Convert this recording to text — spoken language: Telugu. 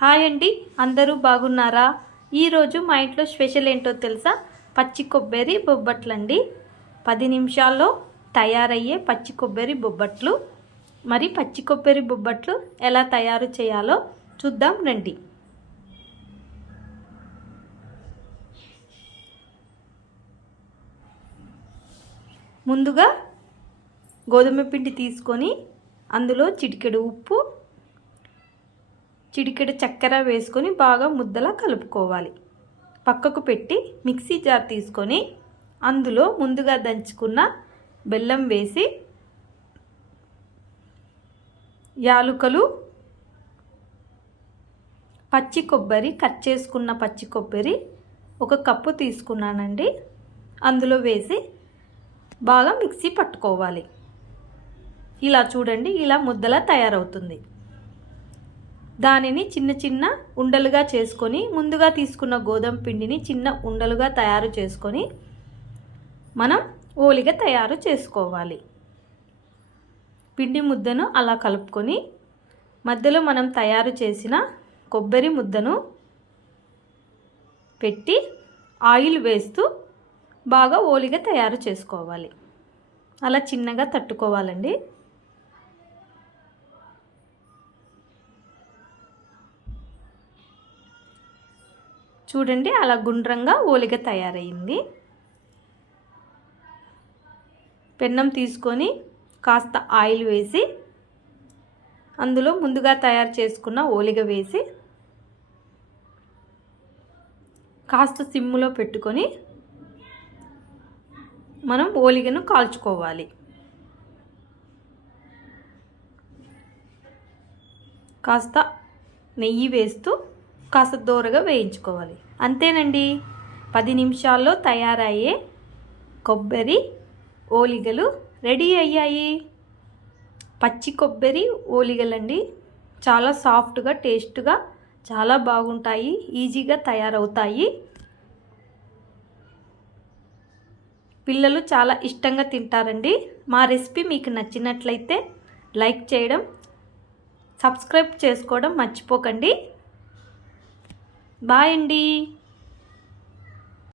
హాయ్ అండి, అందరూ బాగున్నారా? ఈరోజు మా ఇంట్లో స్పెషల్ ఏంటో తెలుసా? పచ్చి కొబ్బరి బొబ్బట్లండి. 10 నిమిషాల్లో తయారయ్యే పచ్చి కొబ్బరి బొబ్బట్లు. మరి పచ్చి కొబ్బరి బొబ్బట్లు ఎలా తయారు చేయాలో చూద్దాం రండి. ముందుగా గోధుమ పిండి తీసుకొని అందులో చిటికెడు ఉప్పు, చిటికెడు చక్కెర వేసుకొని బాగా ముద్దలా కలుపుకోవాలి. పక్కకు పెట్టి మిక్సీ జార్ తీసుకొని అందులో ముందుగా దంచుకున్న బెల్లం వేసి, యాలుకలు, పచ్చి కొబ్బరి, కట్ చేసుకున్న పచ్చి కొబ్బరి 1 కప్పు తీసుకున్నానండి, అందులో వేసి బాగా మిక్సీ పట్టుకోవాలి. ఇలా చూడండి, ఇలా ముద్దలా తయారవుతుంది. దానిని చిన్న చిన్న ఉండలుగా చేసుకొని ముందుగా తీసుకున్న గోధుమ పిండిని చిన్న ఉండలుగా తయారు చేసుకొని మనం ఓలిగ తయారు చేసుకోవాలి. పిండి ముద్దను అలా కలుపుకొని మధ్యలో మనం తయారు చేసిన కొబ్బరి ముద్దను పెట్టి ఆయిల్ వేస్తూ బాగా ఓలిగ తయారు చేసుకోవాలి. అలా చిన్నగా తట్టుకోవాలండి. చూడండి, అలా గుండ్రంగా ఓలిగ తయారయ్యింది. పెన్నం తీసుకొని కాస్త ఆయిల్ వేసి అందులో ముందుగా తయారు చేసుకున్న ఓలిగ వేసి కాస్త సిమ్ములో పెట్టుకొని మనం ఓలిగను కాల్చుకోవాలి. కాస్త నెయ్యి వేస్తూ కాస్త దోరగా వేయించుకోవాలి. అంతేనండి, 10 నిమిషాల్లో తయారయ్యే కొబ్బరి ఓలిగలు రెడీ అయ్యాయి. పచ్చి కొబ్బరి ఓలిగలండి, చాలా సాఫ్ట్గా, టేస్ట్గా చాలా బాగుంటాయి, ఈజీగా తయారవుతాయి. పిల్లలు చాలా ఇష్టంగా తింటారండి. మా రెసిపీ మీకు నచ్చినట్లయితే లైక్ చేయడం, సబ్స్క్రైబ్ చేసుకోవడం మర్చిపోకండి. బాయ్ అండి.